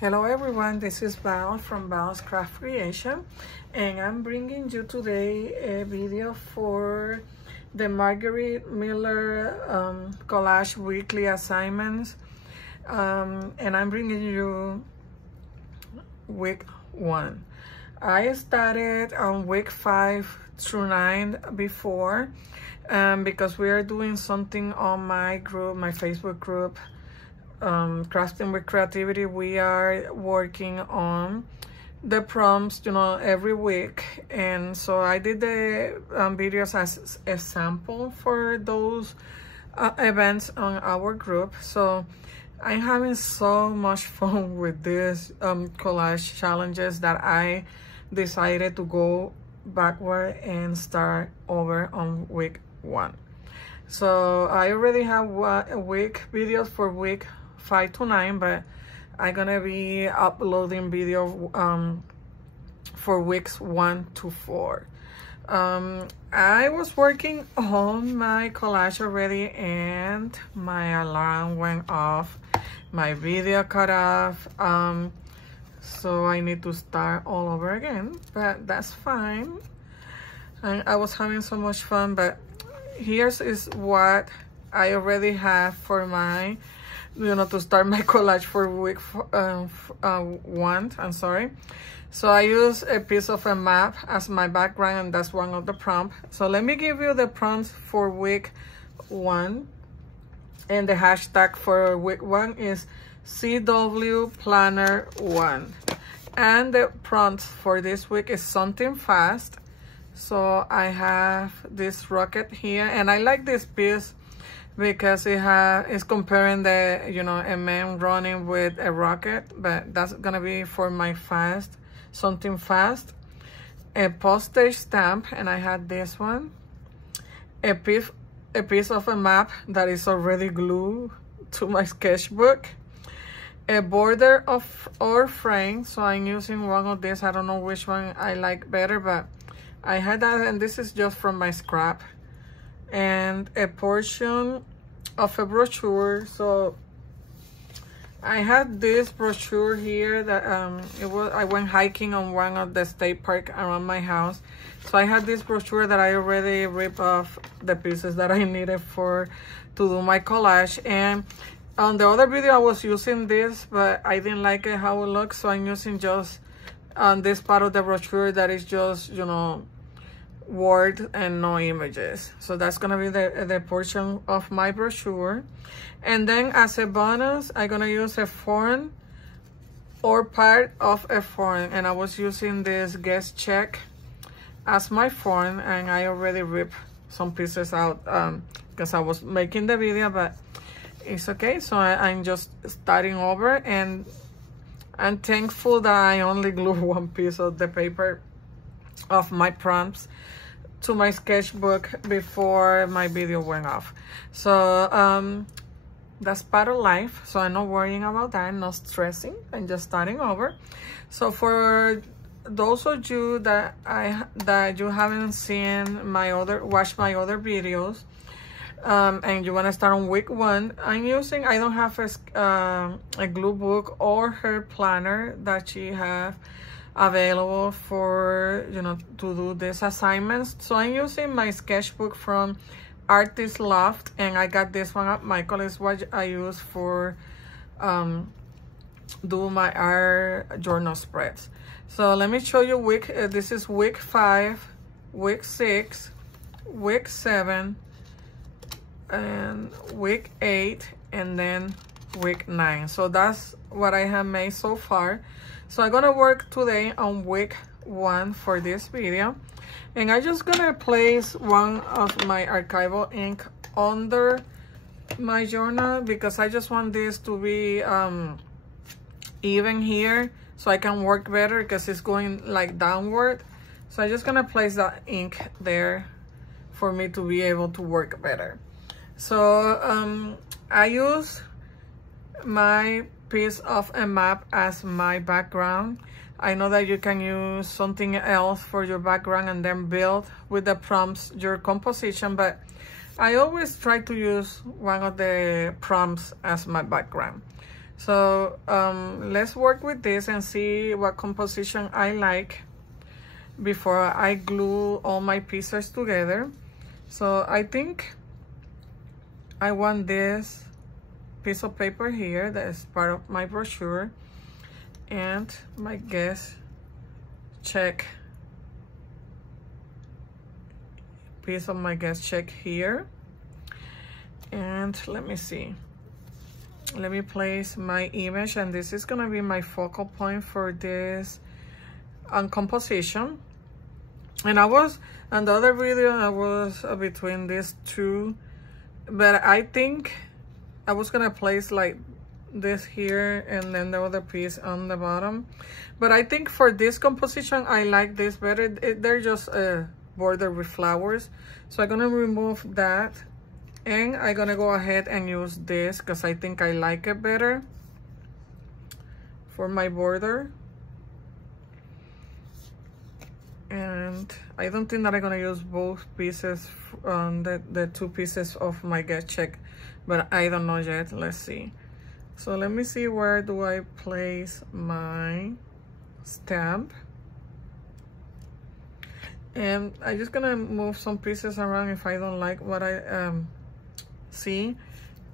Hello everyone, this is Val from Val's Craft Creation, and I'm bringing you today a video for the Margarete Miller collage weekly assignments, and I'm bringing you week 1. I started on week 5 through 9 before because we are doing something on my group, my Facebook group, Crafting with Creativity. We are working on the prompts, every week, and so I did the videos as a sample for those events on our group. So I'm having so much fun with these collage challenges that I decided to go backward and start over on week 1. So I already have a week videos for week 5 to 9, but I'm gonna be uploading video for weeks 1 to 4. I was working on my collage already and my alarm went off, my video cut off, so I need to start all over again, but that's fine. And I was having so much fun, but here's is what I already have for my to start my collage for week 1. I'm sorry. So I use a piece of a map as my background, and that's one of the prompts. So let me give you the prompts for week 1, and the hashtag for week 1 is CW Planner 1, and the prompt for this week is something fast. So I have this rocket here, and I like this piece because it's comparing the a man running with a rocket, but that's gonna be for my fast, something fast. A postage stamp, and I had this one. A piece of a map that is already glued to my sketchbook. A border or frame, so I'm using one of these. I don't know which one I like better, but I had that, and this is just from my scrap. And a portion of a brochure. So I had this brochure here that I went hiking on one of the state park around my house. So I had this brochure that I already ripped off the pieces that I needed to do my collage. And on the other video I was using this, but I didn't like it how it looks, so I'm using just on this part of the brochure that is just word and no images. So that's gonna be the portion of my brochure. And then as a bonus, I'm gonna use a form or part of a form, and I was using this guest check as my form, and I already ripped some pieces out because I was making the video, but it's okay. So I'm just starting over, and I'm thankful that I only glued one piece of the paper of my prompts to my sketchbook before my video went off. So that's part of life, so I'm not worrying about that, not stressing, I'm just starting over. So for those of you that you haven't seen watch my other videos, and you want to start on week 1, I don't have a glue book or her planner that she have available for to do these assignments. So I'm using my sketchbook from Artist Loft, and I got this one at Michael. Is what I use for do my art journal spreads. So let me show you this is week 5, week 6, week 7, and week 8, and then week 9. So that's what I have made so far. So I'm gonna work today on week 1 for this video, and I'm just gonna place one of my archival ink under my journal because I just want this to be even here so I can work better because it's going like downward. So I'm just gonna place that ink there for me to be able to work better. So I use my piece of a map as my background. I know that you can use something else for your background and then build with the prompts your composition, but I always try to use one of the prompts as my background. So let's work with this and see what composition I like before I glue all my pieces together. So I think I want this piece of paper here that is part of my brochure and my guest check, piece of my guest check here. And let me see, let me place my image, and this is gonna be my focal point for this composition. And I was, in the other video, I was between these two, but I think I was gonna place like this here and then the other piece on the bottom. But I think for this composition, I like this better. They're just bordered with flowers. So I'm gonna remove that. And I'm gonna go ahead and use this because I think I like it better for my border. And I don't think that I'm gonna use both pieces, the two pieces of my guest check, but I don't know yet. Let's see. So let me see, where do I place my stamp? And I'm just gonna move some pieces around if I don't like what I see,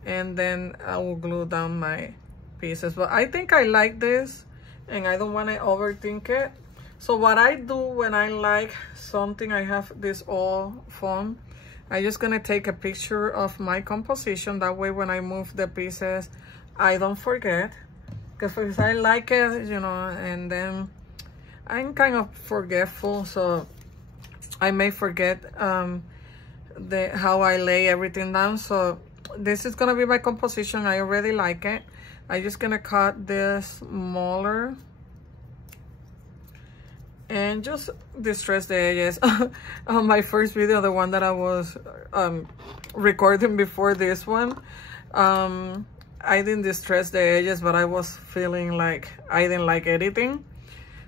and then I will glue down my pieces. But I think I like this and I don't want to overthink it. So what I do when I like something, I have this all phone, I'm just gonna take a picture of my composition. That way when I move the pieces, I don't forget, because if I like it, you know, and then I'm kind of forgetful, so I may forget how I lay everything down. So this is gonna be my composition. I already like it. I'm just gonna cut this smaller and just distress the edges. On my first video, the one that I was recording before this one, I didn't distress the edges, but I was feeling like I didn't like editing.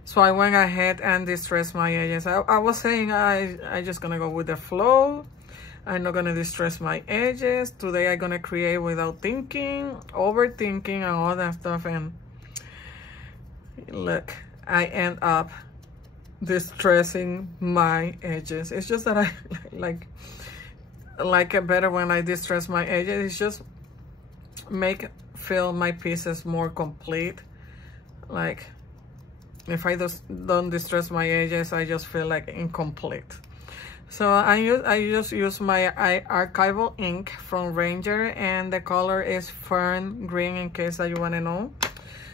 So I went ahead and distressed my edges. I was saying I just gonna go with the flow. I'm not gonna distress my edges. Today I'm gonna create without thinking, overthinking, and all that stuff. And look, I end up distressing my edges. It's just that I like it better when I distress my edges. It's just feel my pieces more complete. Like if I just don't distress my edges, I just feel like incomplete. So I just use my archival ink from Ranger, and the color is Fern Green, in case that you want to know.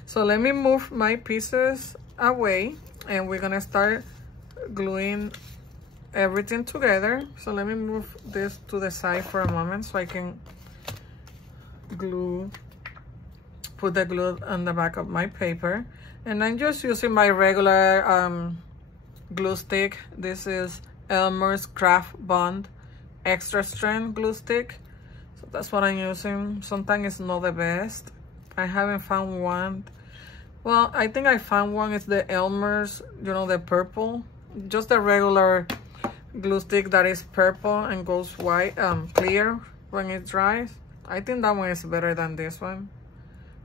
So let me move my pieces away, and we're gonna start gluing everything together. So let me move this to the side for a moment so I can put the glue on the back of my paper. And I'm just using my regular glue stick. This is Elmer's Craft Bond extra strength glue stick. So that's what I'm using. Sometimes it's not the best. I haven't found one. Well, I think I found one. It's the Elmer's, you know, the purple. Just a regular glue stick that is purple and goes white, clear when it dries. I think that one is better than this one,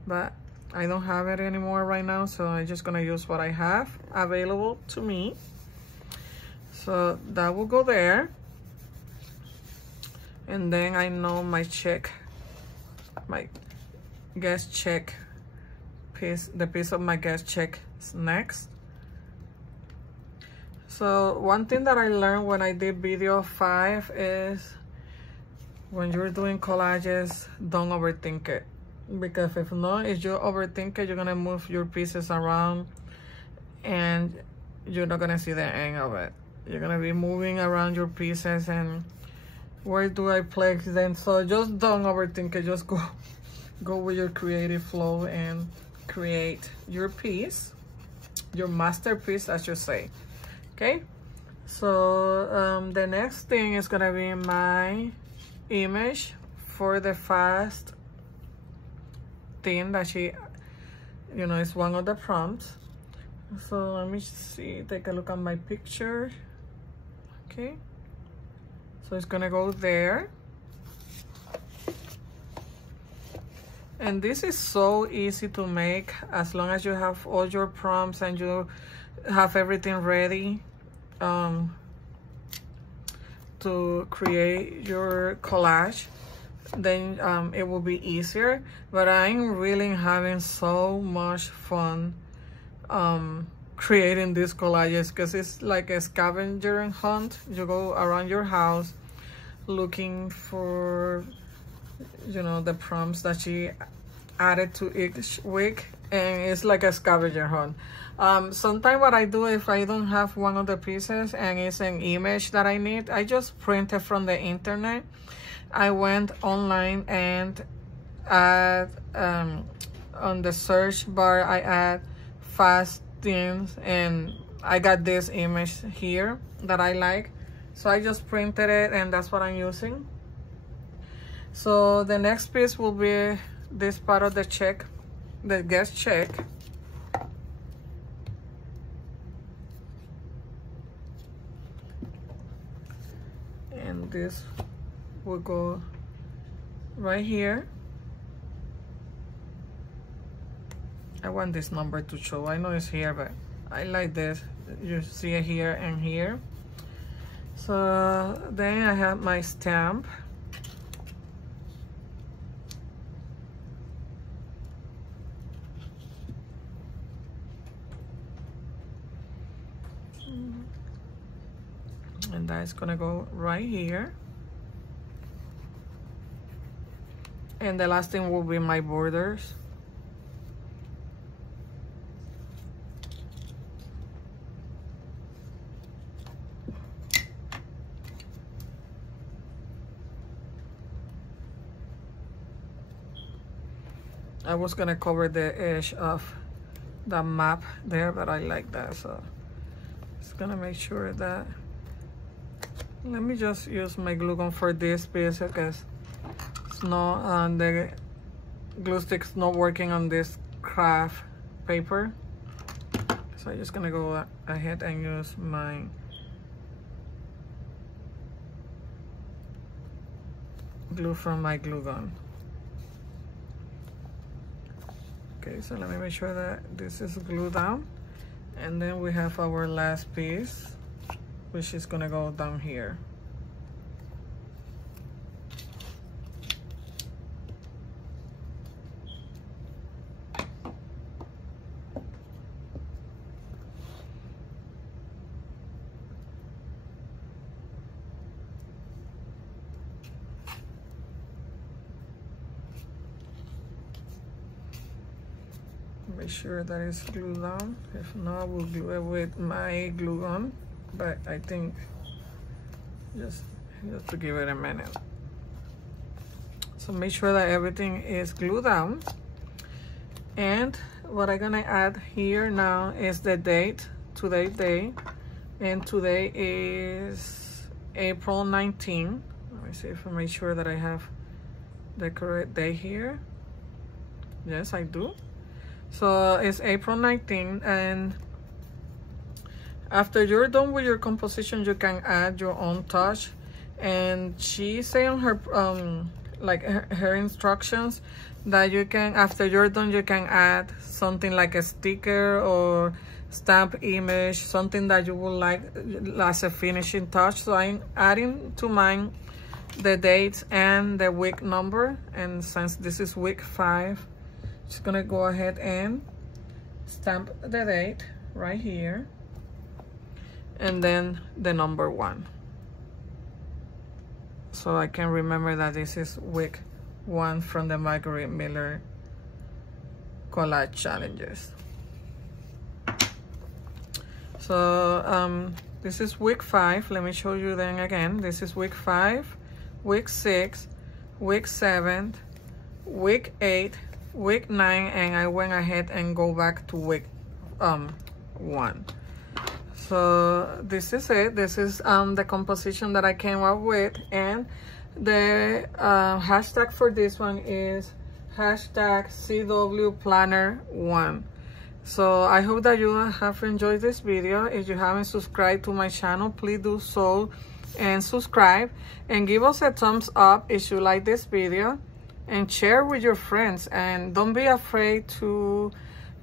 but I don't have it anymore right now, so I'm just gonna use what I have available to me. So that will go there. And then I know my guest check piece, the piece of my guest check is next. So one thing that I learned when I did video 5 is when you're doing collages, don't overthink it. Because if not, if you overthink it, you're gonna move your pieces around and you're not gonna see the end of it. You're gonna be moving around your pieces and where do I place them? So just don't overthink it. Just go with your creative flow and create your piece, your masterpiece, I should say. Okay, so the next thing is gonna be my image for the fast thing that she, you know, is one of the prompts. So let me see, take a look at my picture. Okay, so it's gonna go there. And this is so easy to make as long as you have all your prompts and you have everything ready to create your collage. Then it will be easier. But I'm really having so much fun creating these collages, because it's like a scavenger hunt. You go around your house looking for, you know, the prompts that she added to each week, and it's like a scavenger hunt. Sometimes what I do, if I don't have one of the pieces and it's an image that I need, I just print it from the internet. I went online and add on the search bar, I add fast things, and I got this image here that I like, so I just printed it and that's what I'm using. So the next piece will be this part of the check, the guest check. And this will go right here. I want this number to show. I know it's here, but I like this. You see it here and here. So then I have my stamp. And that's gonna go right here. And the last thing will be my borders. I was gonna cover the edge of the map there, but I like that, so just gonna make sure that, let me just use my glue gun for this piece because it's not, the glue stick's not working on this craft paper. So I'm just gonna go ahead and use my glue from my glue gun. Okay, so let me make sure that this is glued down. And then we have our last piece, which is gonna go down here. Make sure that it's glued down. If not, we'll glue it with my glue gun. But I think just to give it a minute. So make sure that everything is glued down. And what I'm gonna add here now is the date, today's day. And today is April 19. Let me see if I make sure that I have the correct day here. Yes, I do. So it's April 19, and after you're done with your composition, you can add your own touch. And she say on her like her instructions that you can, after you're done, you can add something like a sticker or stamp image, something that you would like as a finishing touch. So I'm adding to mine the dates and the week number, and since this is week 5, just gonna go ahead and stamp the date right here, and then the number 1, so I can remember that this is week 1 from the Margarete Miller collage challenges. So this is week 5. Let me show you then again. This is week 5, week 6, week 7, week 8, week 9, and I went ahead and go back to week 1. So this is it. This is the composition that I came up with, and the hashtag for this one is hashtag CWPlanner1. So I hope that you have enjoyed this video. If you haven't subscribed to my channel, please do so and subscribe, and give us a thumbs up if you like this video. and share with your friends. And don't be afraid to,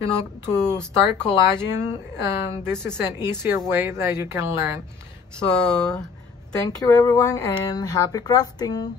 you know, to start collaging. This is an easier way that you can learn. So thank you everyone, and happy crafting.